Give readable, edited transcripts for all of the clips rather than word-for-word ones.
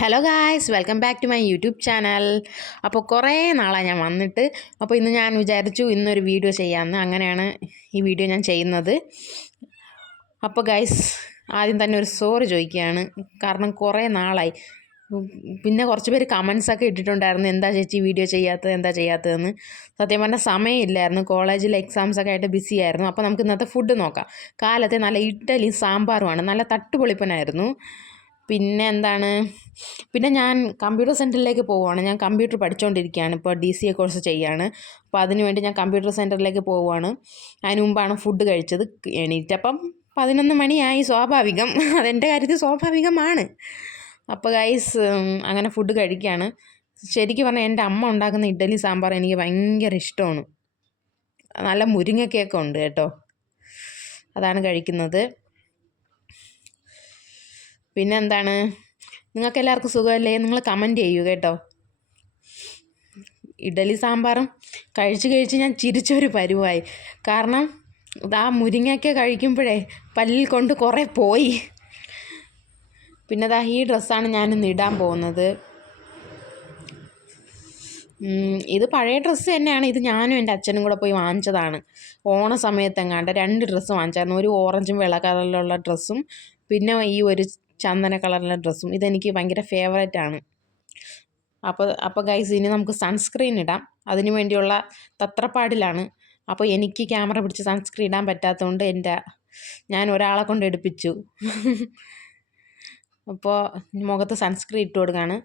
Hello guys, welcome back to my YouTube channel. അപ്പോൾ കുറേ നാളായി ഞാൻ വന്നിട്ട്. അപ്പോൾ ഇന്ന് ഞാൻ വിചാരിച്ചു ഇന്നൊരു വീഡിയോ ചെയ്യാമെന്ന്. അങ്ങനെയാണ് ഈ വീഡിയോ ഞാൻ ചെയ്യുന്നത്. അപ്പോൾ ഗായ്സ്, ആദ്യം തന്നെ ഒരു സോറി ചോദിക്കുകയാണ്. കാരണം കുറേ നാളായി. പിന്നെ കുറച്ച് പേര് കമൻസൊക്കെ ഇട്ടിട്ടുണ്ടായിരുന്നു, എന്താ ചേച്ചി വീഡിയോ ചെയ്യാത്തത്, എന്താ ചെയ്യാത്തതെന്ന്. സത്യം പറഞ്ഞാൽ സമയമില്ലായിരുന്നു, കോളേജിൽ എക്സാംസൊക്കെ ആയിട്ട് ബിസി ആയിരുന്നു. അപ്പോൾ നമുക്ക് ഇന്നത്തെ ഫുഡ് നോക്കാം. കാലത്തെ നല്ല ഇഡ്ഡലിയും സാമ്പാറുമാണ്, നല്ല തട്ടുപൊളിപ്പനായിരുന്നു. പിന്നെ ഞാൻ കമ്പ്യൂട്ടർ സെൻറ്ററിലേക്ക് പോവുകയാണ്. ഞാൻ കമ്പ്യൂട്ടർ പഠിച്ചുകൊണ്ടിരിക്കുകയാണ്, ഇപ്പോൾ DCA കോഴ്സ് ചെയ്യുകയാണ്. അപ്പോൾ അതിനുവേണ്ടി ഞാൻ കമ്പ്യൂട്ടർ സെൻറ്ററിലേക്ക് പോവുകയാണ്. അതിന് മുമ്പാണ് ഫുഡ് കഴിച്ചത്. എണീറ്റപ്പം 11 മണിയായി, സ്വാഭാവികം. അതെൻ്റെ കാര്യത്തിൽ സ്വാഭാവികമാണ്. അപ്പോൾ ഗൈസ്, അങ്ങനെ ഫുഡ് കഴിക്കുകയാണ്. ശരിക്കും പറഞ്ഞാൽ എൻ്റെ അമ്മ ഉണ്ടാക്കുന്ന ഇഡ്ഡലി സാമ്പാർ എനിക്ക് ഭയങ്കര ഇഷ്ടമാണ്. നല്ല മുരിങ്ങയ്ക്കൊക്കെ ഉണ്ട് കേട്ടോ, അതാണ് കഴിക്കുന്നത്. പിന്നെ നിങ്ങൾക്ക് എല്ലാവർക്കും സുഖമല്ലേ? നിങ്ങൾ കമൻറ്റ് ചെയ്യൂ കേട്ടോ. ഇഡലി സാമ്പാറും കഴിച്ച് ഞാൻ ചിരിച്ചൊരു പരുവായി. കാരണം ആ മുരിങ്ങയ്ക്ക കഴിക്കുമ്പോഴേ പല്ലിൽ കൊണ്ട് കുറേ പോയി. പിന്നെ ഈ ഡ്രസ്സാണ് ഞാനിന്ന് ഇടാൻ പോകുന്നത്. ഇത് പഴയ ഡ്രസ്സ് തന്നെയാണ്. ഇത് ഞാനും എൻ്റെ അച്ഛനും കൂടെ പോയി വാങ്ങിച്ചതാണ്. ഓണ സമയത്തെങ്ങാണ്ട് 2 ഡ്രസ്സ് വാങ്ങിച്ചായിരുന്നു. ഒരു ഓറഞ്ചും വെള്ള കളറിലുള്ള ഡ്രസ്സും പിന്നെ ഈ ഒരു ചന്ദന കളറിലെ ഡ്രസ്സും. ഇതെനിക്ക് ഭയങ്കര ഫേവറേറ്റാണ്. അപ്പോൾ ഗൈസ്, ഇനി നമുക്ക് സൺസ്ക്രീൻ ഇടാം. അതിനു വേണ്ടിയുള്ള തത്രപ്പാടിലാണ്. അപ്പോൾ എനിക്ക് ക്യാമറ പിടിച്ച് സൺസ്ക്രീൻ ഇടാൻ പറ്റാത്തതുകൊണ്ട് ഞാൻ ഒരാളെ കൊണ്ട് എടുപ്പിച്ചു. അപ്പോൾ മുഖത്ത് സൺസ്ക്രീൻ ഇട്ട് കൊടുക്കുകയാണ്.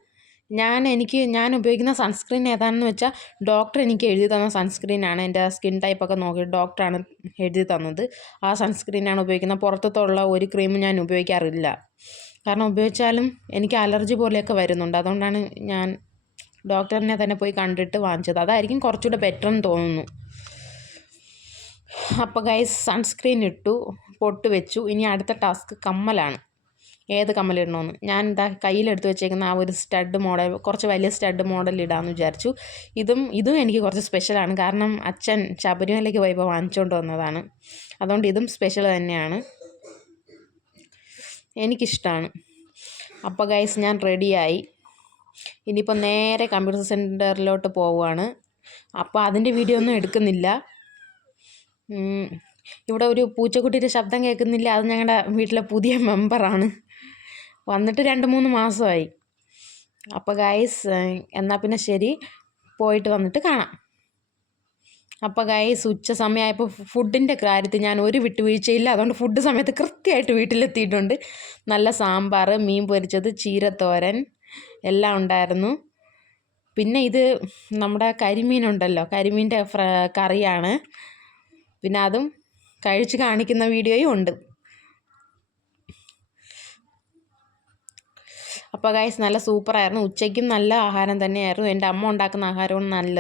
ഞാൻ ഉപയോഗിക്കുന്ന സൺസ്ക്രീൻ ഏതാണെന്ന് വെച്ചാൽ ഡോക്ടർ എനിക്ക് എഴുതി തന്ന സൺസ്ക്രീനാണ്. എൻ്റെ സ്കിൻ ടൈപ്പൊക്കെ നോക്കി ഡോക്ടറാണ് എഴുതി തന്നത്. ആ സൺസ്ക്രീനാണ് ഉപയോഗിക്കുന്നത്. പുറത്തുള്ള ഒരു ക്രീമും ഞാൻ ഉപയോഗിക്കാറില്ല. കാരണം ഉപയോഗിച്ചാലും എനിക്ക് അലർജി പോലെയൊക്കെ വരുന്നുണ്ട്. അതുകൊണ്ടാണ് ഞാൻ ഡോക്ടറിനെ തന്നെ പോയി കണ്ടിട്ട് വാങ്ങിച്ചത്. അതായിരിക്കും കുറച്ചുകൂടെ ബെറ്റർ എന്ന് തോന്നുന്നു. അപ്പോൾ ഗൈസ്, സൺസ്ക്രീൻ ഇട്ടു, പൊട്ട് വെച്ചു. ഇനി അടുത്ത ടാസ്ക് കമ്മലാണ്. ഏത് കമ്മലിടണമെന്ന് ഞാൻ കയ്യിലെടുത്ത് വെച്ചേക്കുന്ന ആ ഒരു സ്റ്റഡ് മോഡൽ, കുറച്ച് വലിയ സ്റ്റഡ് മോഡൽ ഇടാമെന്ന് വിചാരിച്ചു. ഇതും എനിക്ക് കുറച്ച് സ്പെഷ്യലാണ്. കാരണം അച്ഛൻ ശബരിമലയ്ക്ക് പോയപ്പോൾ വാങ്ങിച്ചുകൊണ്ട് വന്നതാണ്. അതുകൊണ്ട് ഇതും സ്പെഷ്യൽ തന്നെയാണ്, എനിക്കിഷ്ടമാണ്. അപ്പോൾ ഗൈസ്, ഞാൻ റെഡിയായി. ഇനിയിപ്പോൾ നേരെ കമ്പ്യൂട്ടർ സെൻറ്ററിലോട്ട് പോവുകയാണ്. അപ്പോൾ അതിൻ്റെ വീഡിയോ ഒന്നും എടുക്കുന്നില്ല. ഇവിടെ ഒരു പൂച്ചക്കുട്ടിയുടെ ശബ്ദം കേൾക്കുന്നില്ല. അത് ഞങ്ങളുടെ വീട്ടിലെ പുതിയ മെമ്പറാണ്, വന്നിട്ട് 2-3 മാസമായി. അപ്പോൾ ഗൈസ്, എന്നാൽ പിന്നെ ശരി, പോയിട്ട് വന്നിട്ട് കാണാം. അപ്പോൾ ഗൈസ്, ഉച്ച സമയമായപ്പോൾ ഫുഡിൻ്റെ കാര്യത്തിൽ ഞാൻ ഒരു വിട്ടുവീഴ്ചയില്ല. അതുകൊണ്ട് ഫുഡ് സമയത്ത് കൃത്യമായിട്ട് വീട്ടിലെത്തിയിട്ടുണ്ട്. നല്ല സാമ്പാർ, മീൻ പൊരിച്ചത്, ചീരത്തോരൻ എല്ലാം ഉണ്ടായിരുന്നു. പിന്നെ ഇത് നമ്മുടെ കരിമീനുണ്ടല്ലോ, കരിമീൻ്റെ കറിയാണ്. പിന്നെ അതും കഴിച്ച് കാണിക്കുന്ന വീഡിയോയും ഉണ്ട്. അപ്പോൾ ഗൈസ്, നല്ല സൂപ്പറായിരുന്നു. ഉച്ചയ്ക്കും നല്ല ആഹാരം തന്നെയായിരുന്നു. എൻ്റെ അമ്മ ഉണ്ടാക്കുന്ന ആഹാരവും നല്ലത്.